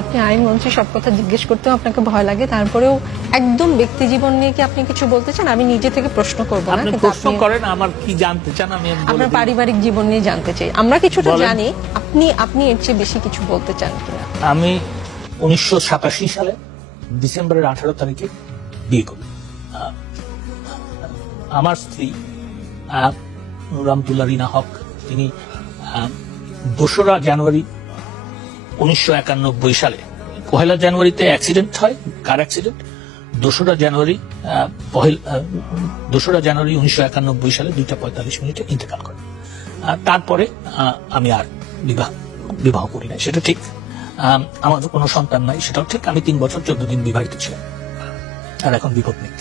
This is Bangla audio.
আপনি আইনমন্ত্রী, সব কথা জিজ্ঞেস করতেও আপনাকে ভয় লাগে, তারপরেও একদম ব্যক্তি জীবন নিয়ে কি আপনি কিছু বলতে চান? আমি নিজে থেকে প্রশ্ন করব না, আপনি কিন্তু প্রশ্ন করেন আমার কি জানতে চান আমি আপনার পারিবারিক জীবন নিয়ে জানতে চাই। আমরা কিছুটা জানি, আপনি এর চেয়ে বেশি কিছু বলতে চান কিনা? আমি 1987 সালে ডিসেম্বরের 18 তারিখে বিয়ে করি। আমার স্ত্রী নুরামতুল্লাহ রিনা হক, তিনি 2রা জানুয়ারি 1991 সালে, 1 জানুয়ারিতে অ্যাক্সিডেন্ট হয়, কার অ্যাক্সিডেন্ট। 2রা জানুয়ারি 1991 সালে 2:45 মিনিটে ইন্তেকাল করে। তারপরে আমি আর বিবাহ করি নাই, সেটা ঠিক। আমার কোনো সন্তান নাই, সেটাও ঠিক। আমি 3 বছর 14 দিন বিবাহিত ছিলাম, আর এখন বিপদ নেই।